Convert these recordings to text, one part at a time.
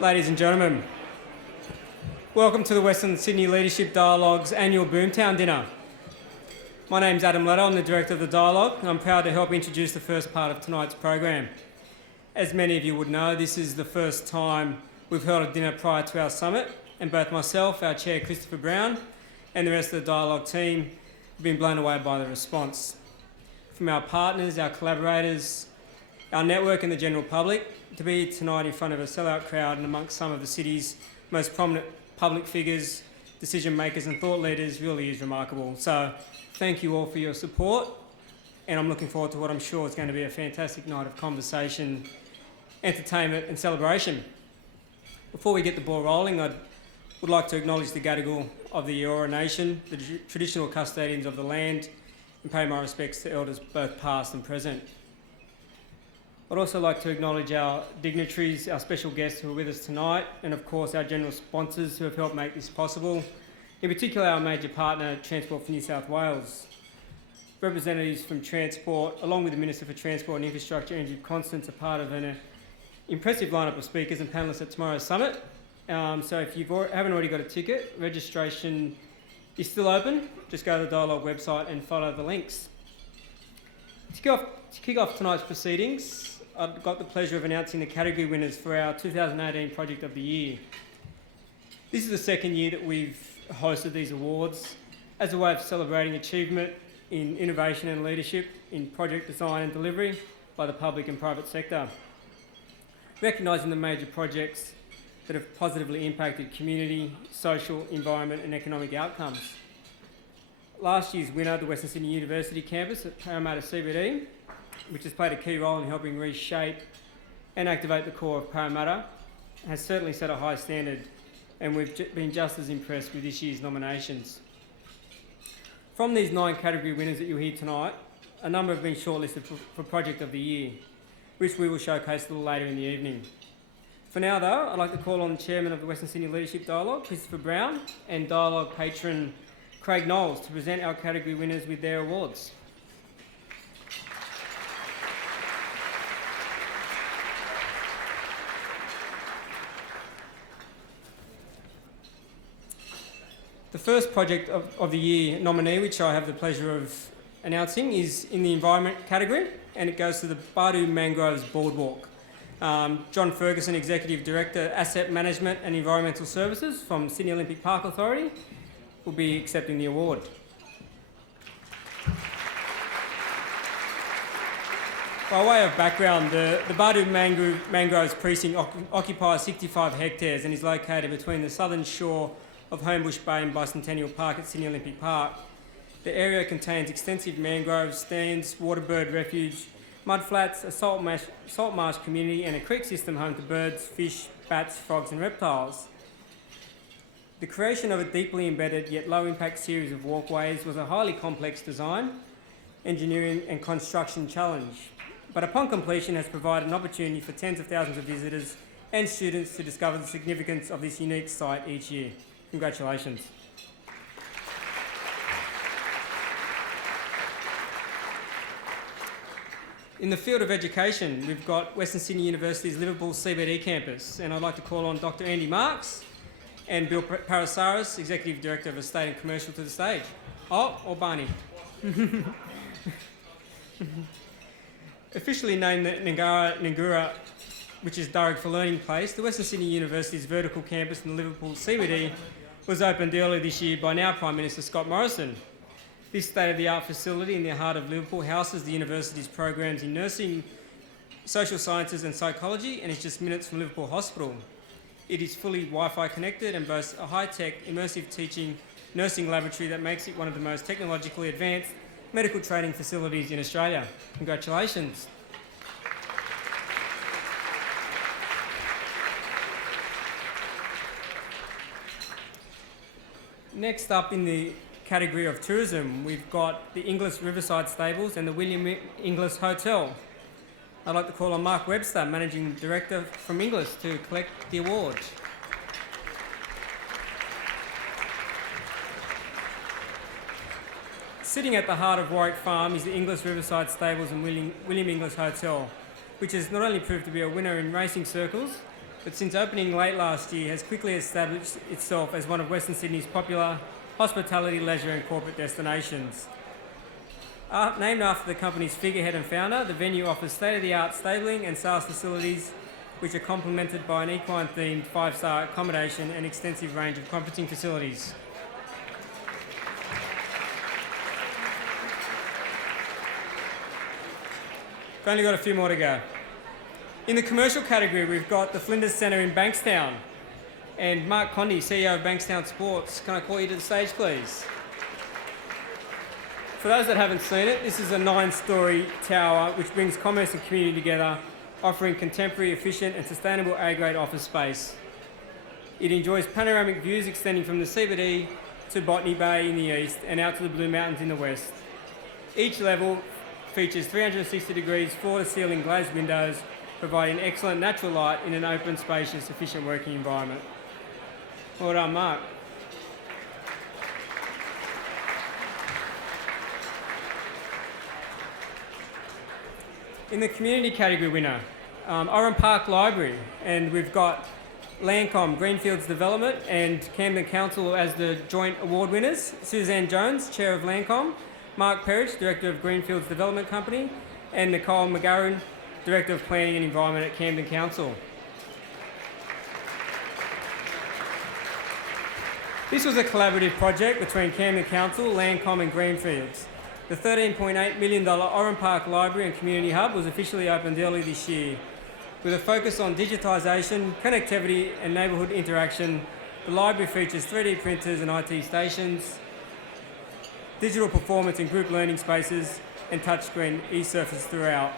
Ladies and gentlemen, welcome to the Western Sydney Leadership Dialogue's annual BOOMTOWN dinner. My name's Adam Ladder, I'm the Director of the Dialogue, and I'm proud to help introduce the first part of tonight's program. As many of you would know, this is the first time we've held a dinner prior to our summit, and both myself, our Chair Christopher Brown, and the rest of the Dialogue team have been blown away by the response. From our partners, our collaborators, our network and the general public, to be here tonight in front of a sellout crowd and amongst some of the city's most prominent public figures, decision makers and thought leaders really is remarkable. So thank you all for your support, and I'm looking forward to what I'm sure is going to be a fantastic night of conversation, entertainment and celebration. Before we get the ball rolling, I would like to acknowledge the Gadigal of the Eora Nation, the traditional custodians of the land, and pay my respects to elders both past and present. I'd also like to acknowledge our dignitaries, our special guests who are with us tonight, and of course our general sponsors who have helped make this possible, in particular our major partner, Transport for New South Wales. Representatives from Transport, along with the Minister for Transport and Infrastructure, Andrew Constance, are part of an impressive lineup of speakers and panellists at tomorrow's summit. So if you haven't already got a ticket, registration is still open. Just go to the Dialogue website and follow the links. To kick off tonight's proceedings, I've got the pleasure of announcing the category winners for our 2018 Project of the Year. This is the second year that we've hosted these awards as a way of celebrating achievement in innovation and leadership in project design and delivery by the public and private sector, recognising the major projects that have positively impacted community, social, environment and economic outcomes. Last year's winner, the Western Sydney University campus at Parramatta CBD, which has played a key role in helping reshape and activate the core of Parramatta, has certainly set a high standard, and we've been just as impressed with this year's nominations. From these 9 category winners that you'll hear tonight, a number have been shortlisted for Project of the Year, which we will showcase a little later in the evening. For now though, I'd like to call on the Chairman of the Western Sydney Leadership Dialogue, Christopher Brown, and Dialogue patron Craig Knowles to present our category winners with their awards. The first Project of the Year nominee, which I have the pleasure of announcing, is in the Environment category, and it goes to the Badu Mangroves Boardwalk. John Ferguson, Executive Director, Asset Management and Environmental Services from Sydney Olympic Park Authority, will be accepting the award. By way of background, the Badu Mangroves Precinct occupies 65 hectares and is located between the southern shore of Homebush Bay and Bicentennial Park at Sydney Olympic Park. The area contains extensive mangroves, stands, waterbird refuge, mudflats, a salt marsh community and a creek system home to birds, fish, bats, frogs and reptiles. The creation of a deeply embedded yet low-impact series of walkways was a highly complex design, engineering and construction challenge, but upon completion has provided an opportunity for tens of thousands of visitors and students to discover the significance of this unique site each year. Congratulations. In the field of education, we've got Western Sydney University's Liverpool CBD campus, and I'd like to call on Dr. Andy Marks and Bill Parasaris, Executive Director of Estate and Commercial, to the stage. Oh, or Barney. Officially named the Ngura, which is Durrock for Learning Place, the Western Sydney University's vertical campus in the Liverpool CBD was opened earlier this year by now Prime Minister Scott Morrison. This state-of-the-art facility in the heart of Liverpool houses the university's programs in nursing, social sciences and psychology, and is just minutes from Liverpool Hospital. It is fully Wi-Fi connected and boasts a high-tech, immersive teaching nursing laboratory that makes it one of the most technologically advanced medical training facilities in Australia. Congratulations. Next up in the category of tourism, we've got the Inglis Riverside Stables and the William Inglis Hotel. I'd like to call on Mark Webster, Managing Director from Inglis, to collect the award. Sitting at the heart of Warwick Farm is the Inglis Riverside Stables and William Inglis Hotel, which has not only proved to be a winner in racing circles, but since opening late last year has quickly established itself as one of Western Sydney's popular hospitality, leisure and corporate destinations. Named after the company's figurehead and founder, the venue offers state-of-the-art stabling and sales facilities which are complemented by an equine-themed 5-star accommodation and extensive range of conferencing facilities. We've only got a few more to go. In the commercial category, we've got the Flinders Centre in Bankstown. And Mark Condy, CEO of Bankstown Sports, can I call you to the stage, please? For those that haven't seen it, this is a 9-storey tower which brings commerce and community together, offering contemporary, efficient and sustainable A-grade office space. It enjoys panoramic views extending from the CBD to Botany Bay in the east and out to the Blue Mountains in the west. Each level features 360 degrees floor-to-ceiling glazed windows, providing excellent natural light in an open, spacious, efficient working environment. Well done, Mark. In the community category winner, Oran Park Library, and we've got Landcom, Greenfields Development and Camden Council as the joint award winners. Suzanne Jones, Chair of Landcom, Mark Perich, Director of Greenfields Development Company, and Nicole McGarren, Director of Planning and Environment at Camden Council. This was a collaborative project between Camden Council, Landcom and Greenfields. The $13.8 million Oran Park Library and Community Hub was officially opened early this year. With a focus on digitisation, connectivity and neighbourhood interaction, the library features 3D printers and IT stations, digital performance and group learning spaces and touchscreen e-surface throughout.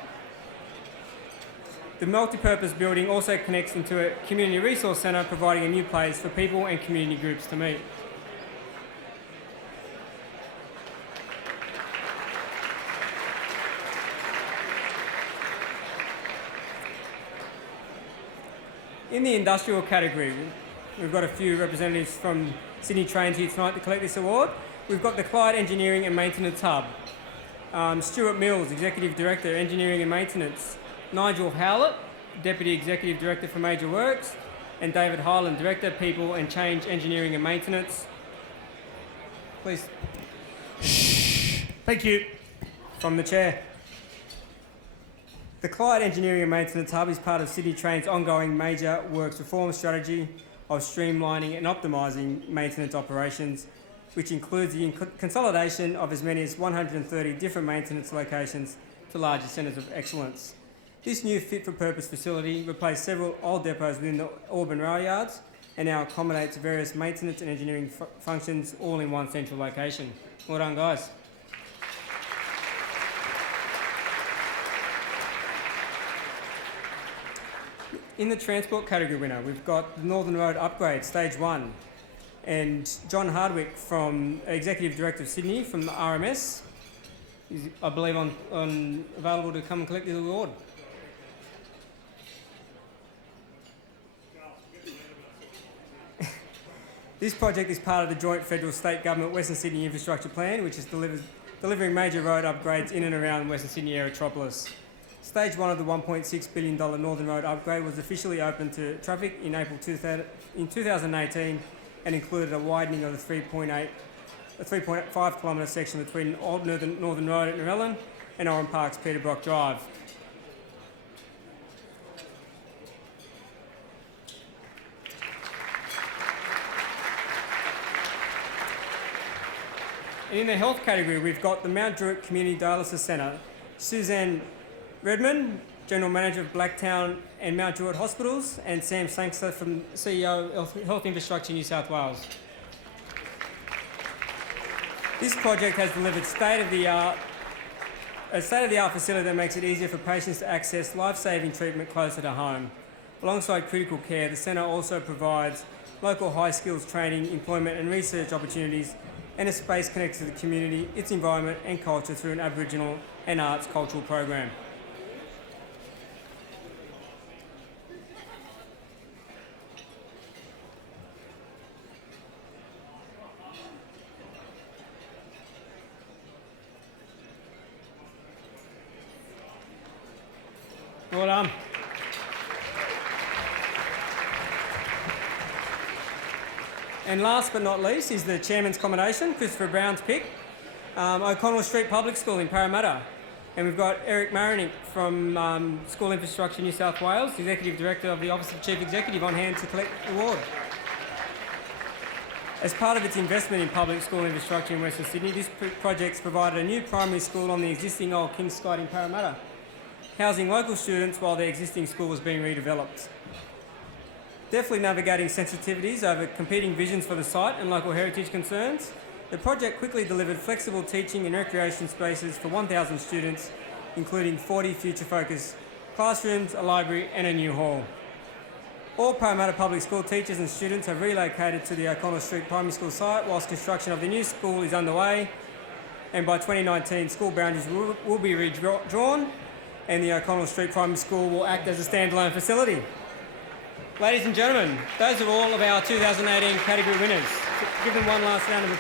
The multi-purpose building also connects into a community resource centre, providing a new place for people and community groups to meet. In the industrial category, we've got a few representatives from Sydney Trains here tonight to collect this award. We've got the Clyde Engineering and Maintenance Hub, Stuart Mills, Executive Director, Engineering and Maintenance, Nigel Howlett, Deputy Executive Director for Major Works, and David Hyland, Director, People and Change Engineering and Maintenance. Please. Shh. Thank you. From the Chair. The Clyde Engineering and Maintenance Hub is part of Sydney Trains' ongoing major works reform strategy of streamlining and optimising maintenance operations, which includes the consolidation of as many as 130 different maintenance locations to larger centres of excellence. This new fit-for-purpose facility replaced several old depots within the Auburn rail yards and now accommodates various maintenance and engineering functions all in one central location. Well done, guys. In the transport category winner, we've got the Northern Road Upgrade, Stage 1, and John Hardwick, from Executive Director of Sydney from the RMS, is, I believe, on available to come and collect the award. This project is part of the joint federal-state government Western Sydney Infrastructure Plan, which is delivering major road upgrades in and around Western Sydney Aerotropolis. Stage 1 of the $1.6 billion Northern Road upgrade was officially opened to traffic in April 2018 and included a widening of the 3.5 kilometre section between Old Northern Road at Narellan and Oran Park's Peter Brock Drive. And in the health category, we've got the Mount Druitt Community Dialysis Centre, Suzanne Redmond, General Manager of Blacktown and Mount Druitt Hospitals, and Sam Sangster, from CEO of Health Infrastructure New South Wales. This project has delivered a state-of-the-art facility that makes it easier for patients to access life-saving treatment closer to home. Alongside critical care, the centre also provides local high-skills training, employment and research opportunities, and a space connected to the community, its environment and culture through an Aboriginal and arts cultural program. Well done. And last but not least is the Chairman's Commendation, Christopher Brown's pick, O'Connell Street Public School in Parramatta. And we've got Eric Marinick from School Infrastructure New South Wales, Executive Director of the Office of Chief Executive, on hand to collect the award. As part of its investment in public school infrastructure in Western Sydney, this project's provided a new primary school on the existing old King's Sky in Parramatta, housing local students while their existing school was being redeveloped. Deftly navigating sensitivities over competing visions for the site and local heritage concerns, the project quickly delivered flexible teaching and recreation spaces for 1,000 students, including 40 future-focused classrooms, a library and a new hall. All Parramatta Public School teachers and students have relocated to the O'Connell Street Primary School site whilst construction of the new school is underway, and by 2019 school boundaries will be redrawn and the O'Connell Street Primary School will act as a standalone facility. Ladies and gentlemen, those are all of our 2018 category winners. Give them one last round of applause.